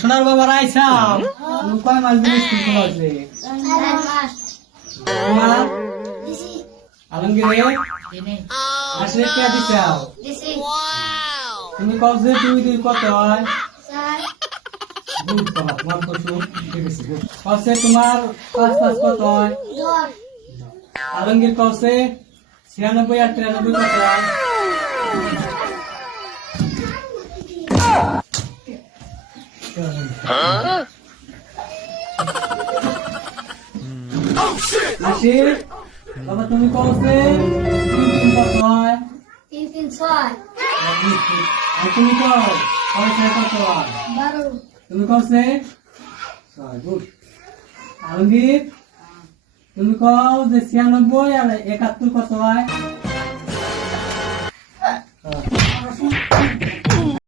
সোনার বাবার আইসাও তুমি কয় মাস ধরে স্কুল খোলা হয়েছে তোমার আলমগীরে আসলে কে দিছাও তুমি কও যে দুই দুই কত হয় তোমার কসু ঠিক আছে কসে তোমার পাঁচ পাঁচ কত হয় আলমগীর কসে 96 আর 93 কত হয় আশির বাবা তুমি কসে 3 কত হয় 3 আর তুমি কও কসে কত হয় 12 তুমি কসে গুড আলমগীর তুমি কও যে 96 আর 71 কত হয়